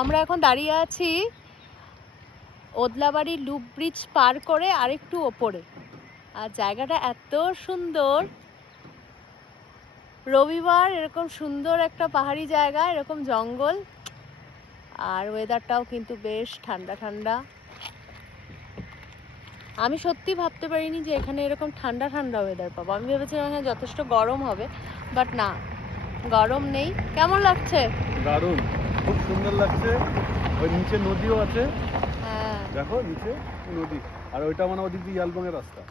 আমরা এখন দাঁড়িয়ে আছি ওদলাবাড়ি লুপ ব্রিজ পার করে আরেকটু ওপরে। আর জায়গাটা এত সুন্দর, রবিবার এরকম সুন্দর একটা পাহাড়ি জায়গা, এরকম জঙ্গল, আর ওয়েদারটাও কিন্তু বেশ ঠান্ডা ঠান্ডা। আমি সত্যি ভাবতে পারিনি যে এখানে এরকম ঠান্ডা ঠান্ডা ওয়েদার পাবো। আমি ভেবেছিলাম এখানে যথেষ্ট গরম হবে, বাট না, গরম নেই। কেমন লাগছে? দারুণ, খুব সুন্দর লাগছে। ওই নিচে নদীও আছে, হ্যাঁ দেখো নিচে নদী। আর ওইটা মানে ওদিক দিয়ে ইয়ালবংয়ের রাস্তা।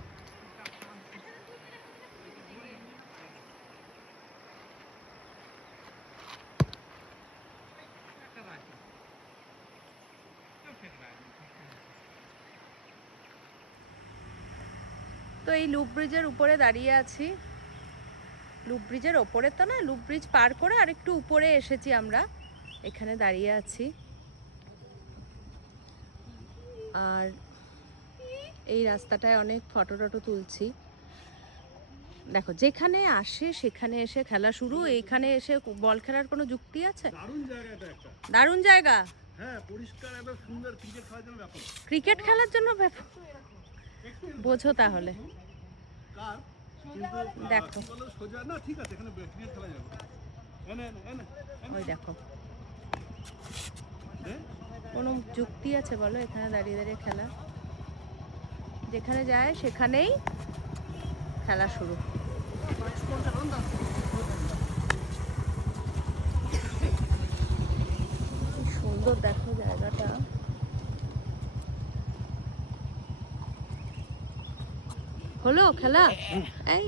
তো এই লুপ ব্রিজের উপরে দাঁড়িয়ে আছি। লুপ ব্রিজের ওপরে তো না, লুপ ব্রিজ পার করে আর একটু উপরে এসেছি আমরা, এখানে দাঁড়িয়ে আছি। আর এই রাস্তাটায় অনেক ফটো টটো তুলছি। দেখো, যেখানে আসে সেখানে এসে খেলা শুরু। এইখানে এসে বল খেলার কোনো যুক্তি আছে? দারুণ জায়গা এটা একটা। দারুণ জায়গা, হ্যাঁ, পরিষ্কার একদম সুন্দর। ক্রিকেট খেলার জন্য ব্যাপক। ক্রিকেট খেলার জন্য বোঝো তাহলে। কার কিন্তু দেখো সোজা না, ঠিক আছে, এখানে ক্রিকেট খেলা যাবে। ওই দেখো, কোনো যুক্তি আছে বলো এখানে দাঁড়িয়ে দাঁড়িয়ে খেলা? যেখানে যায় সেখানেই খেলা শুরু। সুন্দর দেখো জায়গাটা। হলো খেলা? এই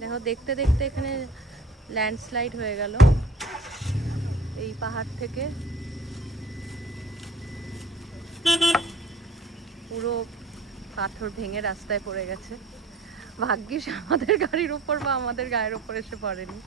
দেখো, দেখতে দেখতে এখানে ল্যান্ডস্লাইড হয়ে গেল এই পাহাড় থেকে। পুরো পাথর ভেঙে রাস্তায় পড়ে গেছে। ভাগ্যিস আমাদের গাড়ির উপর বা আমাদের গায়ের উপর এসে পড়েনি।